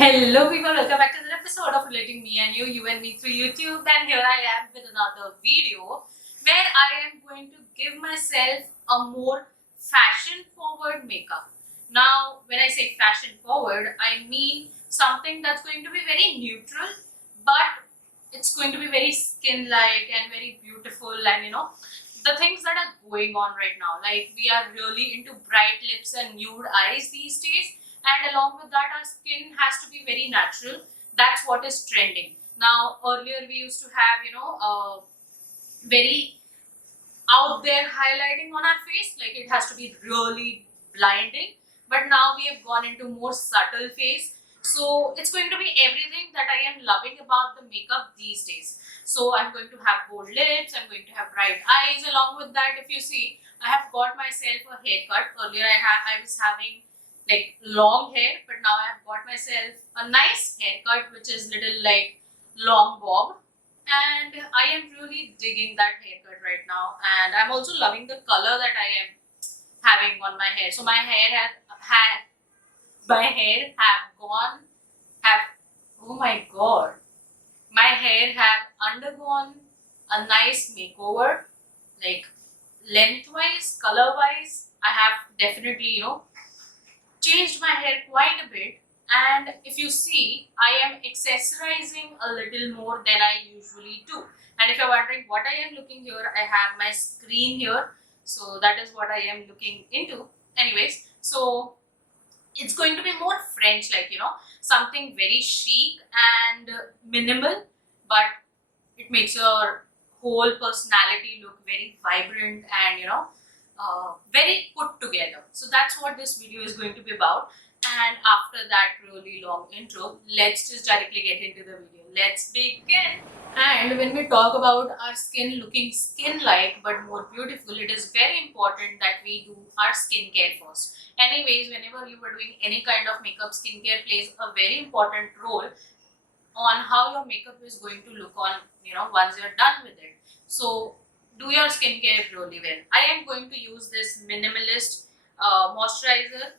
Hello people, welcome back to the episode of Relating Me and You and Me through YouTube. And here I am with another video where I am going to give myself a more fashion forward makeup. Now when I say fashion forward, I mean something that's going to be very neutral, but it's going to be very skin-like and very beautiful, and the things that are going on right now. Like, we are really into bright lips and nude eyes these days, and along with that our skin has to be very natural. That's what is trending now. Earlier we used to have very out there highlighting on our face, like it has to be really blinding, but now we have gone into more subtle face. So it's going to be everything that I am loving about the makeup these days. So I'm going to have bold lips, I'm going to have bright eyes. Along with that, if you see, I have got myself a haircut. Earlier I was having like long hair, but now I have got myself a nice haircut which is little like long bob, and I am really digging that haircut right now, and I'm also loving the color that I am having on my hair. So my hair have gone have oh my god, my hair have undergone a nice makeover, like lengthwise, color wise. I have definitely changed my hair quite a bit. And if you see, I am accessorizing a little more than I usually do. And if you're wondering what I am looking here, I have my screen here. So that is what I am looking into. Anyways, so it's going to be more French, like, something very chic and minimal, but it makes your whole personality look very vibrant and, very put together. So that's what this video is going to be about. And after that really long intro, let's just directly get into the video. Let's begin. And when we talk about our skin looking skin-like but more beautiful, it is very important that we do our skincare first. Anyways, whenever you are doing any kind of makeup, skincare plays a very important role on how your makeup is going to look on, once you're done with it. So do your skincare really well. I am going to use this minimalist moisturizer.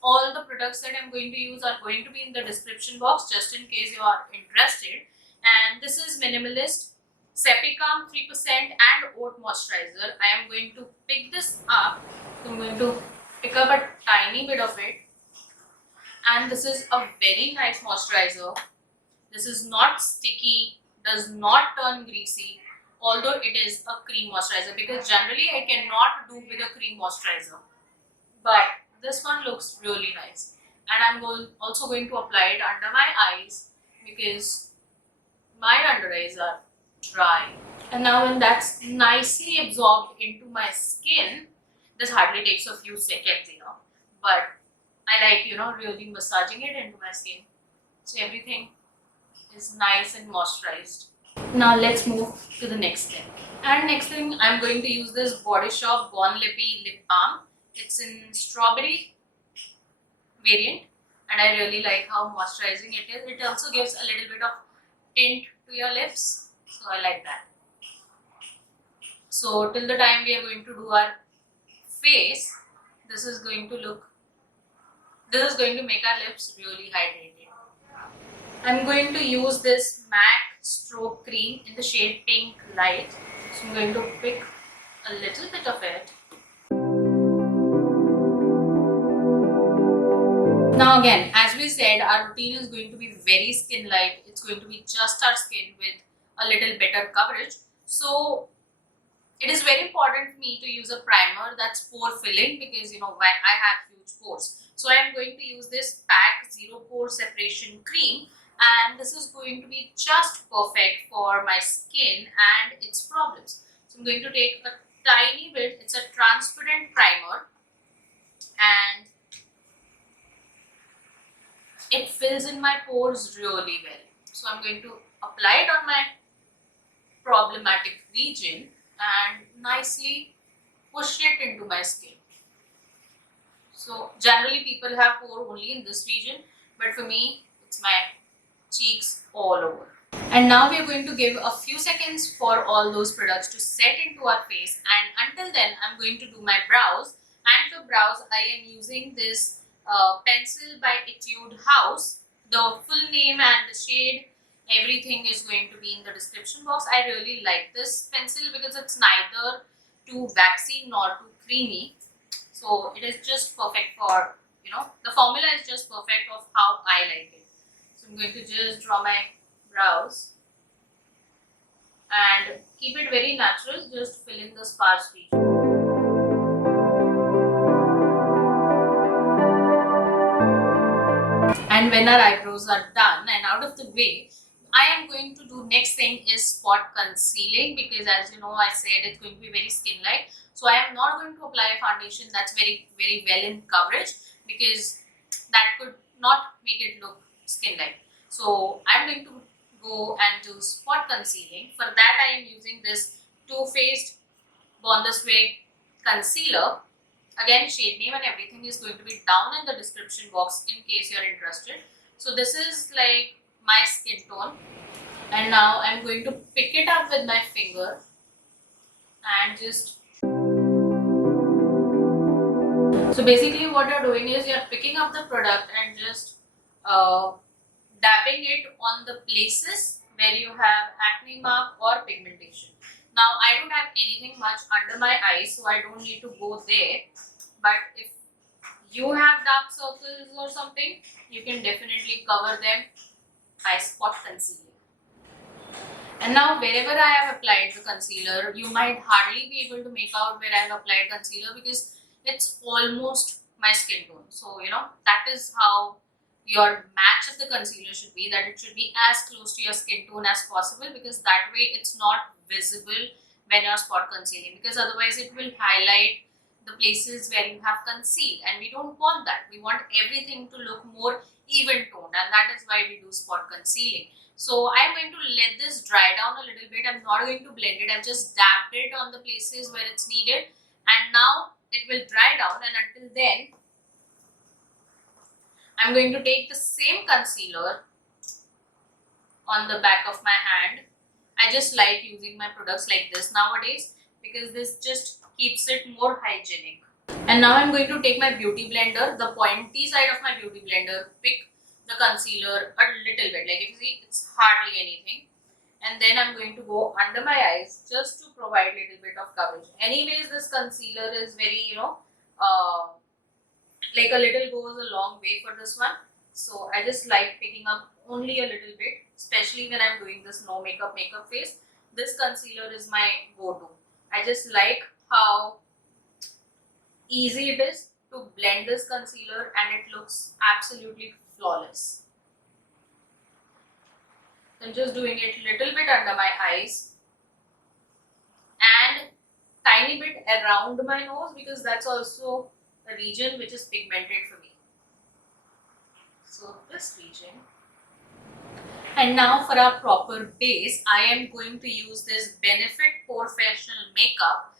All the products that I'm going to use are going to be in the description box, just in case you are interested. And this is Minimalist Cepicam 3% and Oat Moisturizer. I am going to pick this up. So I'm going to pick up a tiny bit of it. And this is a very nice moisturizer. This is not sticky, does not turn greasy, although it is a cream moisturizer, because generally I cannot do with a cream moisturizer. But this one looks really nice, and I'm also going to apply it under my eyes because my under eyes are dry. And now when that's nicely absorbed into my skin, this hardly takes a few seconds, but I like, really massaging it into my skin, so everything is nice and moisturized. Now let's move to the next step. And next thing, I'm going to use this Body Shop Bon Lippy Lip Balm. It's in strawberry variant, and I really like how moisturizing it is. It also gives a little bit of tint to your lips, so I like that. So till the time we are going to do our face, this is going to make our lips really hydrated. I'm going to use this MAC Stroke Cream in the shade Pink Light. So I'm going to pick a little bit of it. Now again, as we said, our routine is going to be very skin-like. It's going to be just our skin with a little better coverage. So it is very important for me to use a primer that's pore filling, because I have huge pores. So I am going to use this PAC Zero Pore Separation Cream, and this is going to be just perfect for my skin and its problems. So I'm going to take a tiny bit. It's a transparent primer, and it fills in my pores really well. So I'm going to apply it on my problematic region and nicely push it into my skin. So generally people have pore only in this region, but for me it's my cheeks all over. And now we are going to give a few seconds for all those products to set into our face, and until then I'm going to do my brows. And for brows I am using this pencil by Etude House. The full name and the shade, everything is going to be in the description box. I really like this pencil because it's neither too waxy nor too creamy. So it is just perfect for, the formula is just perfect of how I like it. So I'm going to just draw my brows and keep it very natural, just fill in the sparse region. And when our eyebrows are done and out of the way, I am going to do next thing is spot concealing, because as you know, I said it's going to be very skin like. So I am not going to apply a foundation that's very well in coverage, because that could not make it look skin like. So I'm going to go and do spot concealing. For that I am using this Too Faced Born This Way concealer. Again, shade name and everything is going to be down in the description box in case you're interested. So this is like my skin tone, and now I'm going to pick it up with my finger and just, so basically what you're doing is you're picking up the product and just dabbing it on the places where you have acne mark or pigmentation. Now I don't have anything much under my eyes, so I don't need to go there. But if you have dark circles or something, you can definitely cover them by spot concealing. And now wherever I have applied the concealer, you might hardly be able to make out where I have applied concealer, because it's almost my skin tone. So that is how your match of the concealer should be, that it should be as close to your skin tone as possible, because that way it's not visible when you're spot concealing, because otherwise it will highlight the places where you have concealed, and we don't want that. We want everything to look more even toned, and that is why we do spot concealing. So I'm going to let this dry down a little bit. I'm not going to blend it. I've just dabbed it on the places where it's needed, and now it will dry down, and until then I'm going to take the same concealer on the back of my hand. I just like using my products like this nowadays, because this just keeps it more hygienic. And now I'm going to take my beauty blender, the pointy side of my beauty blender, pick the concealer a little bit, like if you see, it's hardly anything, and then I'm going to go under my eyes just to provide a little bit of coverage. Anyways, this concealer is very, like a little goes a long way for this one. So I just like picking up only a little bit, especially when I'm doing this no makeup face. This concealer is my go-to. I just like how easy it is to blend this concealer, and it looks absolutely flawless. I'm just doing it little bit under my eyes and tiny bit around my nose, because that's also a region which is pigmented for me. So this region. And now for our proper base, I am going to use this Benefit Porefessional Makeup.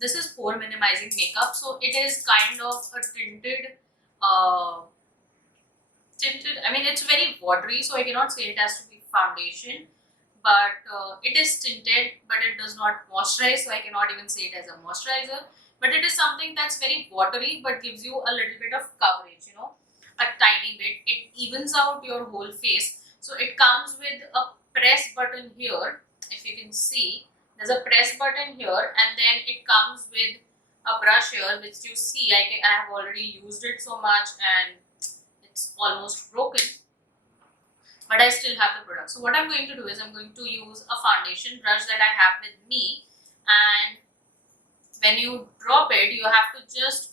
This is pore minimizing makeup, so it is kind of a tinted, I mean, it's very watery, so I cannot say it has to be foundation, but it is tinted, but it does not moisturize, so I cannot even say it as a moisturizer. But it is something that's very watery but gives you a little bit of coverage, a tiny bit. It evens out your whole face. So it comes with a press button here. If you can see, there's a press button here, and then it comes with a brush here, which you see I have already used it so much and it's almost broken, but I still have the product. So what I'm going to do is I'm going to use a foundation brush that I have with me, and when you drop it, you have to just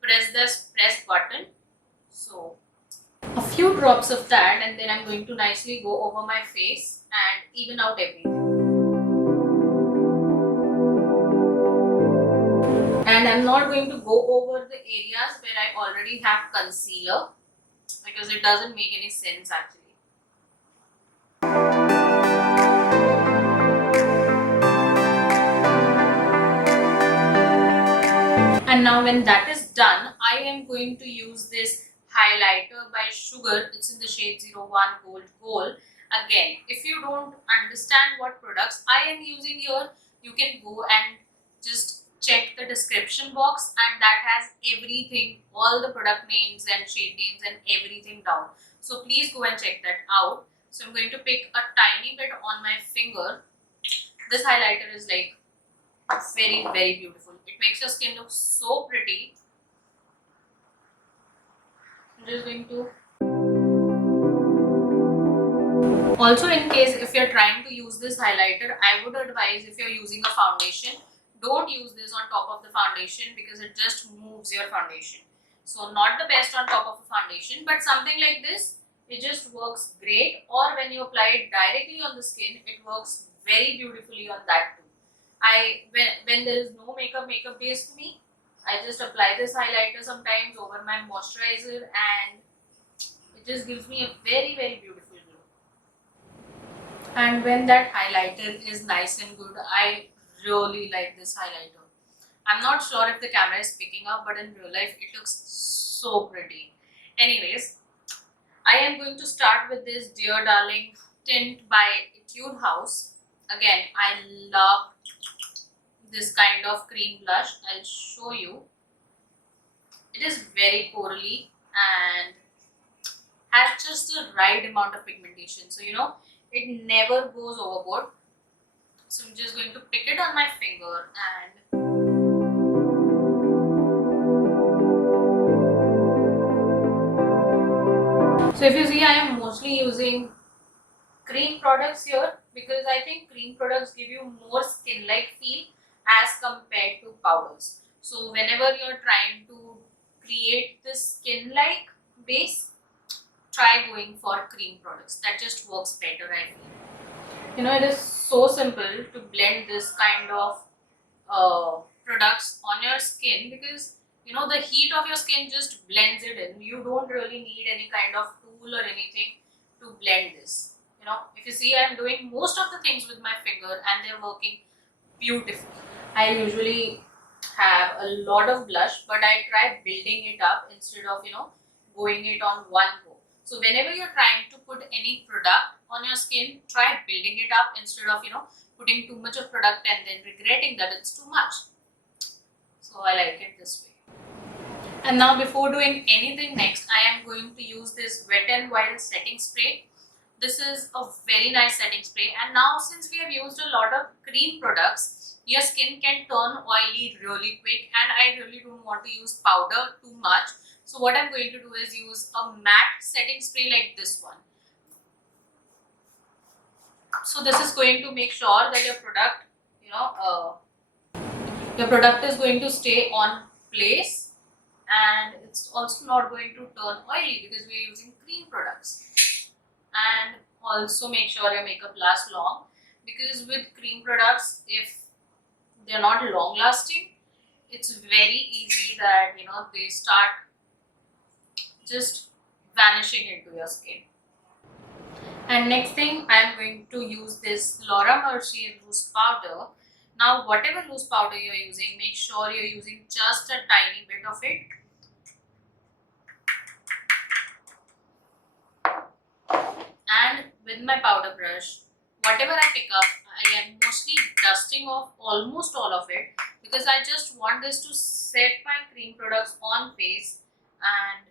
press this press button. So a few drops of that, and then I'm going to nicely go over my face and even out everything. And I'm not going to go over the areas where I already have concealer, because it doesn't make any sense actually. And now when that is done, I am going to use this highlighter by Sugar. It's in the shade 01 Gold Gold. Again, if you don't understand what products I am using here, you can go and just check the description box, and that has everything, all the product names and shade names and everything down. So please go and check that out. So I'm going to pick a tiny bit on my finger. This highlighter is like very beautiful. It makes your skin look so pretty. I'm just going to also, in case if you're trying to use this highlighter, I would advise, if you're using a foundation, don't use this on top of the foundation because it just moves your foundation. So not the best on top of a foundation, but something like this, it just works great. Or when you apply it directly on the skin, it works very beautifully on that too. When there is no makeup base for me, I just apply this highlighter sometimes over my moisturizer, and it just gives me a very beautiful glow. And when that highlighter is nice and good, I really like this highlighter. I'm not sure if the camera is picking up, but in real life it looks so pretty. Anyways, I am going to start with this Dear Darling tint by Etude House. Again, I love this kind of cream blush. I'll show you. It is very corally and has just the right amount of pigmentation. So, it never goes overboard. So I'm just going to pick it on my finger and so if you see, I am mostly using cream products here because I think cream products give you more skin-like feel as compared to powders. So whenever you're trying to create this skin-like base, try going for cream products. That just works better, I feel. It is so simple to blend this kind of products on your skin because the heat of your skin just blends it in. You don't really need any kind of tool or anything to blend this. If you see, I'm doing most of the things with my finger and they're working beautiful. I usually have a lot of blush, but I try building it up instead of going it on one go. So whenever you're trying to put any product on your skin, try building it up instead of putting too much of product and then regretting that it's too much. So I like it this way. And now before doing anything next, I am going to use this Wet n Wild setting spray. This is a very nice setting spray, and now since we have used a lot of cream products, your skin can turn oily really quick, and I really don't want to use powder too much. So what I'm going to do is use a matte setting spray like this one. So this is going to make sure that your product is going to stay on place, and it's also not going to turn oily because we're using cream products. And also make sure your makeup lasts long, because with cream products, if they're not long lasting, it's very easy that they start just vanishing into your skin. And next thing, I am going to use this Laura Mercier loose powder. Now whatever loose powder you're using, make sure you're using just a tiny bit of it. And with my powder brush, whatever I pick up, I am mostly dusting off almost all of it because I just want this to set my cream products on face and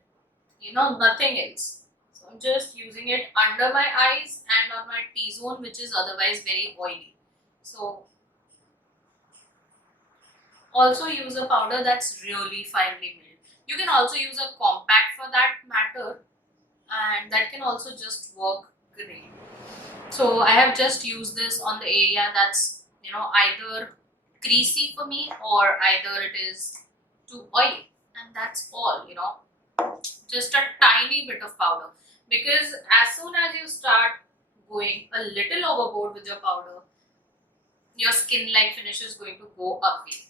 nothing else. So I'm just using it under my eyes and on my T-zone, which is otherwise very oily. So also use a powder that's really finely milled. You can also use a compact for that matter, and that can also just work great. So I have just used this on the area that's either greasy for me or either it is too oily, and that's all. Just a tiny bit of powder, because as soon as you start going a little overboard with your powder, your skin like finish is going to go away.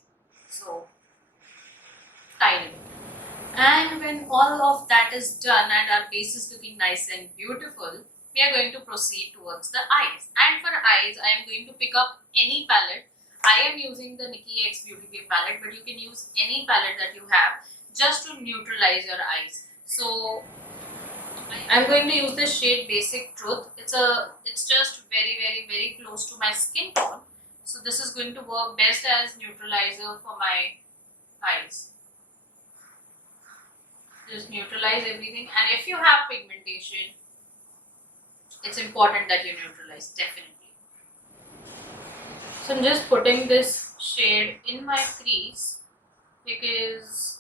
So tiny bit. And when all of that is done and our base is looking nice and beautiful, we are going to proceed towards the eyes. And for eyes, I am going to pick up any palette. I am using the Nikki X Beauty Bay palette, but you can use any palette that you have just to neutralize your eyes. So I'm going to use the shade Basic Truth. It's just very close to my skin tone. So this is going to work best as neutralizer for my eyes. Just neutralize everything, and if you have pigmentation, it's important that you neutralize, definitely. So I'm just putting this shade in my crease because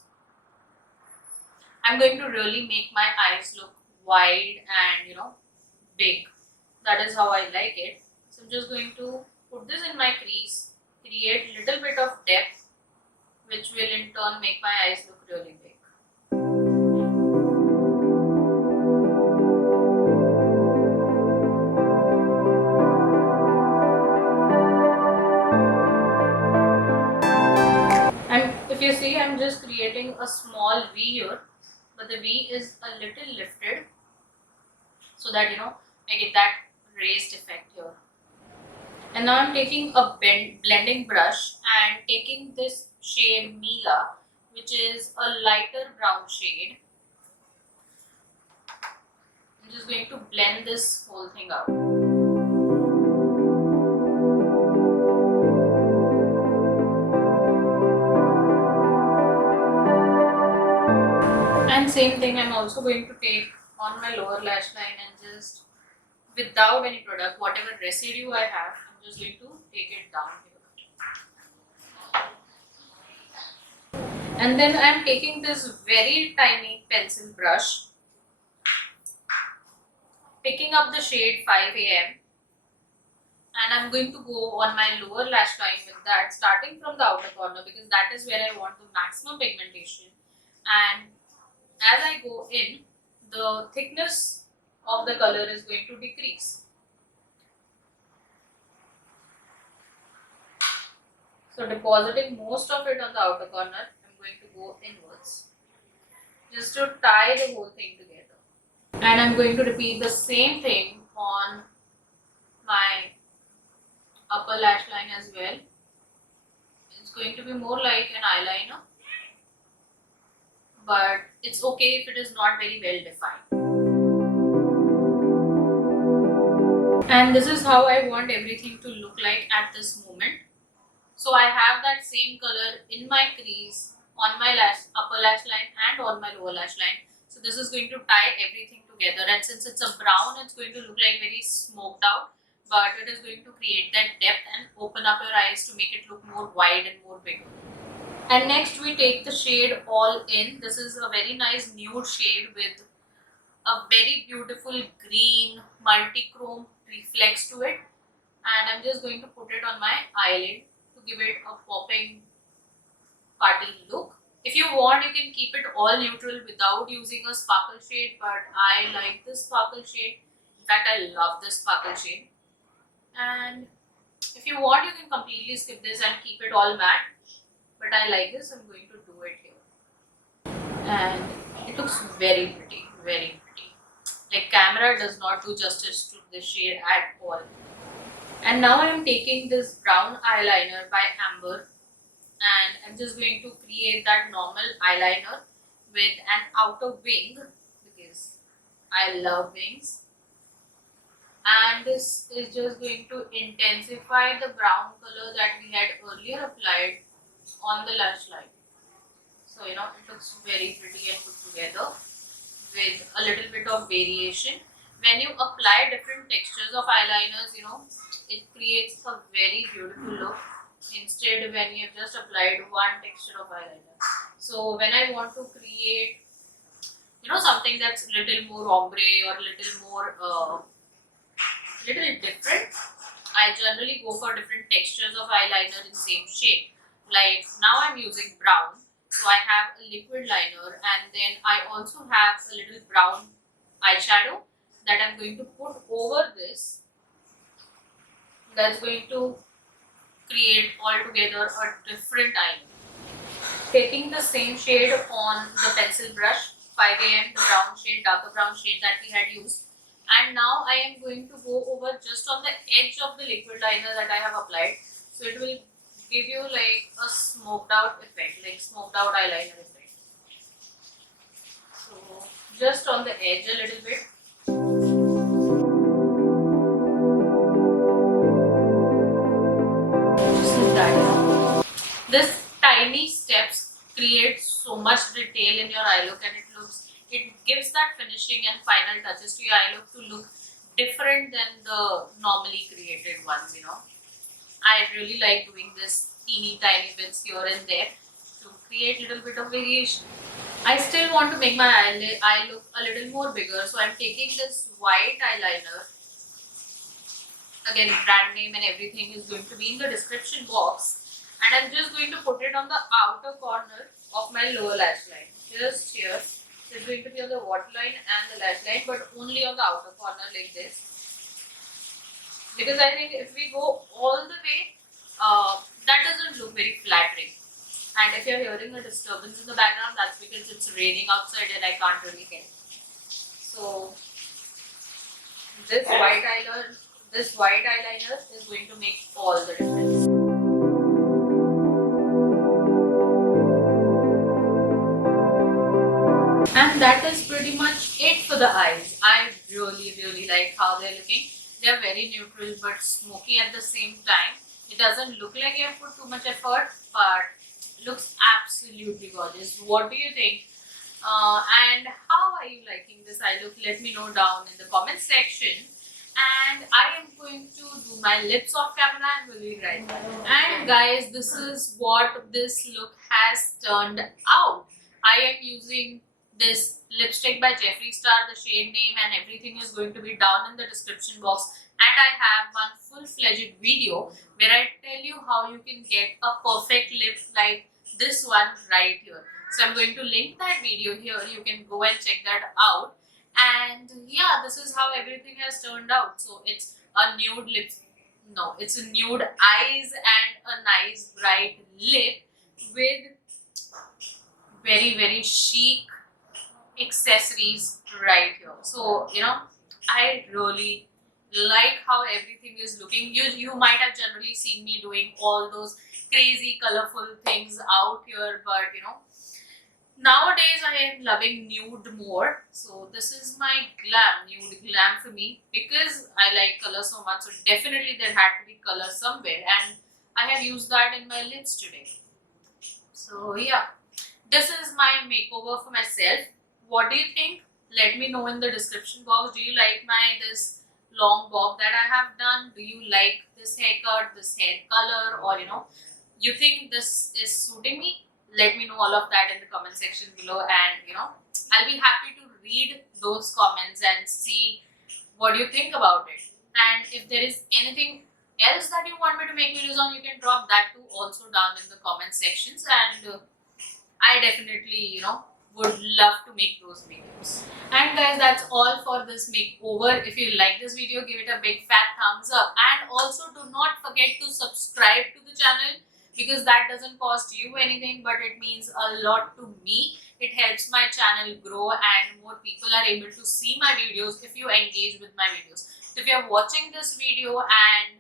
I'm going to really make my eyes look wide and big. That is how I like it. So I'm just going to put this in my crease, create little bit of depth, which will in turn make my eyes look really big. And if you see, I'm just creating a small V here, but the V is a little lifted so that I get that raised effect here. And now I'm taking a blending brush and taking this shade Mila, which is a lighter brown shade. I'm just going to blend this whole thing out. And same thing, I'm also going to take on my lower lash line and just, without any product, whatever residue I have, I'm just going to take it down here. And then I'm taking this very tiny pencil brush, picking up the shade 5 AM, and I'm going to go on my lower lash line with that, starting from the outer corner because that is where I want the maximum pigmentation. And as I go in, the thickness of the color is going to decrease. So depositing most of it on the outer corner, I'm going to go inwards just to tie the whole thing together. And I'm going to repeat the same thing on my upper lash line as well. It's going to be more like an eyeliner, but it's okay if it is not very well defined. And this is how I want everything to look like at this moment. So I have that same color in my crease, on my upper lash line and on my lower lash line. So this is going to tie everything together, and since it's a brown, it's going to look like very smoked out, but it is going to create that depth and open up your eyes to make it look more wide and more bigger. And next we take the shade All In. This is a very nice nude shade with a very beautiful green multi-chrome reflex to it, and I'm just going to put it on my eyelid to give it a popping party look. If you want, you can keep it all neutral without using a sparkle shade, but I like this sparkle shade. In fact, I love this sparkle shade. And if you want, you can completely skip this and keep it all matte, but I like this. I'm going to do it here, and it looks very pretty, very pretty. Like, camera does not do justice to this shade at all. And now I am taking this brown eyeliner by Amber, and I'm just going to create that normal eyeliner with an outer wing because I love wings. And this is just going to intensify the brown color that we had earlier applied on the lash line. So it looks very pretty and put together with a little bit of variation. When you apply different textures of eyeliners, it creates a very beautiful look instead when you have just applied one texture of eyeliner. So when I want to create something that's a little more ombre or a little more little different, I generally go for different textures of eyeliner in same shade. Like now I'm using brown, so I have a liquid liner, and then I also have a little brown eyeshadow that I'm going to put over this. That's going to create altogether a different eyeliner. Taking the same shade on the pencil brush 5 AM, the brown shade, darker brown shade that we had used, and now I am going to go over just on the edge of the liquid liner that I have applied, so it will give you like a smoked out effect, like smoked out eyeliner effect. So just on the edge a little bit. Just like that. This tiny steps create so much detail in your eye look, and it looks it gives that finishing and final touches to your eye look to look different than the normally created ones, you know. I really like doing this teeny tiny bits here and there to create little bit of variation. I still want to make my eye look a little more bigger, so I'm taking this white eyeliner. Again, brand name and everything is going to be in the description box, and I'm just going to put it on the outer corner of my lower lash line. Just here. It's going to be on the waterline and the lash line, but only on the outer corner like this. Because I think if we go all the way, that doesn't look very flattering. And if you're hearing a disturbance in the background, that's because it's raining outside and I can't really help. So this white eyeliner is going to make all the difference. And that is pretty much it for the eyes. I really like how they're looking. They're very neutral but smoky at the same time. It doesn't look like you have put too much effort, but looks absolutely gorgeous. What do you think? And how are you liking this eye look? Let me know down in the comment section. And I am going to do my lips off camera and we'll be right back. And guys, this is what this look has turned out. I am using this lipstick by Jeffree Star. The shade name and everything is going to be down in the description box. And I have one full-fledged video where I tell you how you can get a perfect lip like this one right here. So I'm going to link that video here. You can go and check that out. And yeah, this is how everything has turned out. So it's a nude lip. No, it's a nude eyes and a nice bright lip with very chic accessories right here. So you know, I really like how everything is looking. You might have generally seen me doing all those crazy colorful things out here, but you know, nowadays I am loving nude more. So this is my nude glam for me, because I like color so much. So definitely there had to be color somewhere, and I have used that in my lids today. So yeah, this is my makeover for myself. What do you think? Let me know in the description box. Do you like this long bob that I have done? Do you like this haircut, this hair color, or you know, you think this is suiting me? Let me know all of that in the comment section below, and you know, I'll be happy to read those comments and see what you think about it. And if there is anything else that you want me to make videos on, you can drop that too also down in the comment sections, and I definitely, you know, would love to make those videos. And guys, that's all for this makeover. If you like this video, give it a big fat thumbs up, and also do not forget to subscribe to the channel, because that doesn't cost you anything, but it means a lot to me. It helps my channel grow and more people are able to see my videos if you engage with my videos. So if you're watching this video and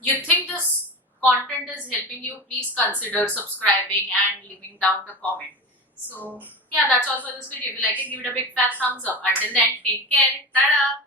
you think this content is helping you, please consider subscribing and leaving down the comment. So yeah, that's all for this video. If you like it, give it a big fat thumbs up. Until then, take care. Tada!